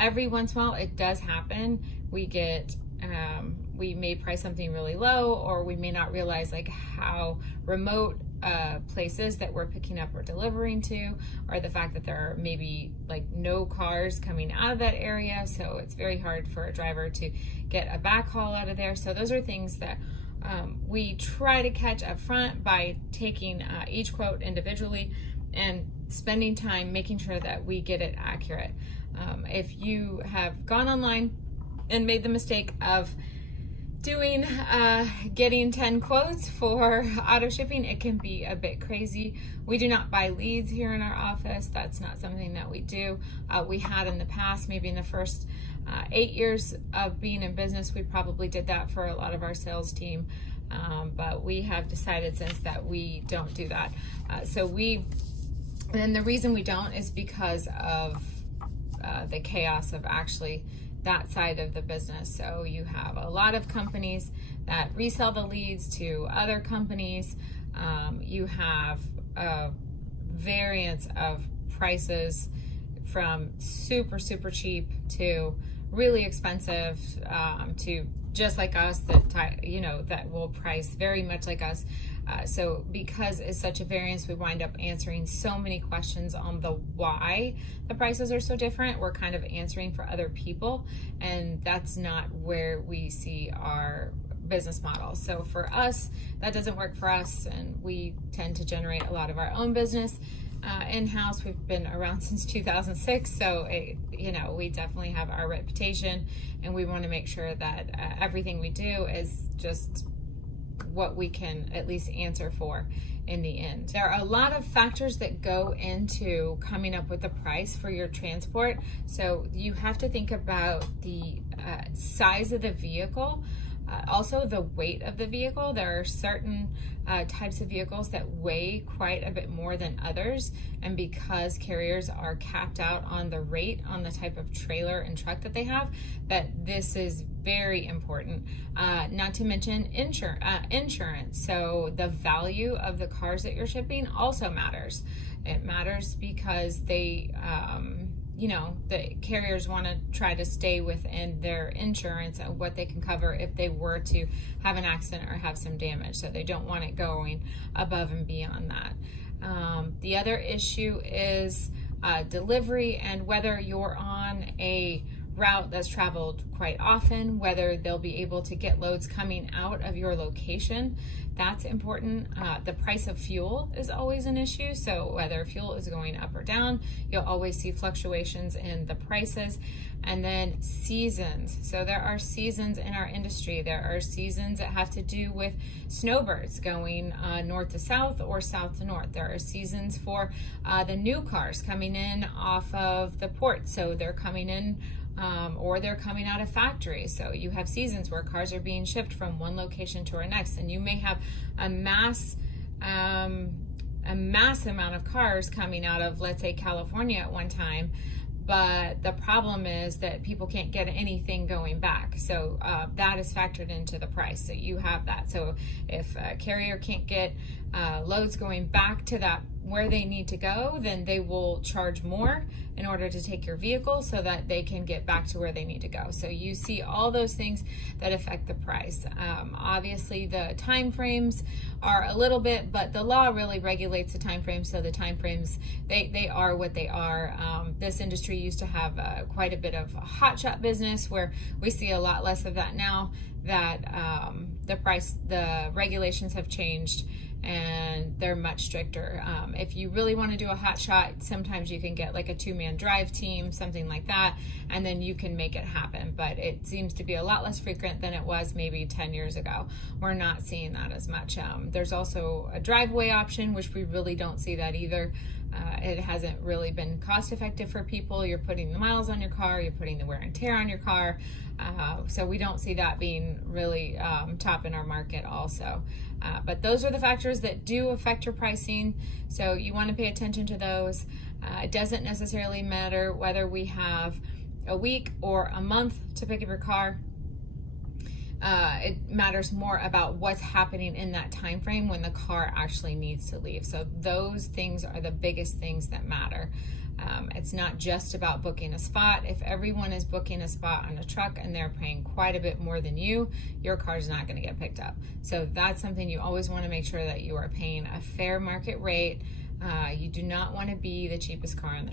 every once in a while, it does happen. We get, we may price something really low, or we may not realize like how remote places that we're picking up or delivering to, or the fact that there are maybe like no cars coming out of that area, so it's very hard for a driver to get a backhaul out of there. So those are things that we try to catch up front by taking each quote individually and spending time making sure that we get it accurate. If you have gone online and made the mistake of getting 10 quotes for auto shipping, it can be a bit crazy. We do not buy leads here in our office. That's not something that we do. We had in the past, maybe in the first 8 years of being in business, we probably did that for a lot of our sales team. But we have decided since that we don't do that. And the reason we don't is because of the chaos of actually that side of the business. So you have a lot of companies that resell the leads to other companies. You have a variance of prices from super cheap to really expensive, to just like us, that will price very much like us. So because it's such a variance, we wind up answering so many questions on the why the prices are so different. We're kind of answering for other people, and that's not where we see our business model. So for us, that doesn't work for us, and we tend to generate a lot of our own business in-house. We've been around since 2006, so we definitely have our reputation, and we want to make sure that everything we do is just what we can at least answer for in the end. There are a lot of factors that go into coming up with a price for your transport. So you have to think about the size of the vehicle, also the weight of the vehicle. There are certain types of vehicles that weigh quite a bit more than others, and because carriers are capped out on the rate on the type of trailer and truck that they have, that this is very important. Not to mention insurance. So the value of the cars that you're shipping also matters. It matters because they the carriers want to try to stay within their insurance and what they can cover if they were to have an accident or have some damage. So they don't want it going above and beyond that. The other issue is delivery, and whether you're on a route that's traveled quite often, whether they'll be able to get loads coming out of your location. That's important. The price of fuel is always an issue. So whether fuel is going up or down, you'll always see fluctuations in the prices. And then seasons. So there are seasons in our industry. There are seasons that have to do with snowbirds going north to south or south to north. There are seasons for the new cars coming in off of the port. So they're coming in or they're coming out of factories. So you have seasons where cars are being shipped from one location to our next, and you may have a mass amount of cars coming out of, let's say, California at one time, but the problem is that people can't get anything going back. So that is factored into the price. So you have that. So if a carrier can't get loads going back to that where they need to go, then they will charge more in order to take your vehicle so that they can get back to where they need to go. So you see all those things that affect the price. Obviously the time frames are a little bit, but the law really regulates the time frames. So the time frames, they are what they are. This industry used to have quite a bit of hotshot business, where we see a lot less of that now that the regulations have changed and they're much stricter. If you really want to do a hot shot, sometimes you can get like a 2-man drive team, something like that, and then you can make it happen. But it seems to be a lot less frequent than it was maybe 10 years ago. We're not seeing that as much. There's also a driveway option, which we really don't see that either. It hasn't really been cost effective for people. You're putting the miles on your car, you're putting the wear and tear on your car. So we don't see that being really top in our market also. But those are the factors that do affect your pricing. So you want to pay attention to those. It doesn't necessarily matter whether we have a week or a month to pick up your car. It matters more about what's happening in that time frame when the car actually needs to leave. So those things are the biggest things that matter. It's not just about booking a spot. If everyone is booking a spot on a truck and they're paying quite a bit more than you, your car's not going to get picked up. So that's something you always want to make sure that you are paying a fair market rate. You do not want to be the cheapest car on the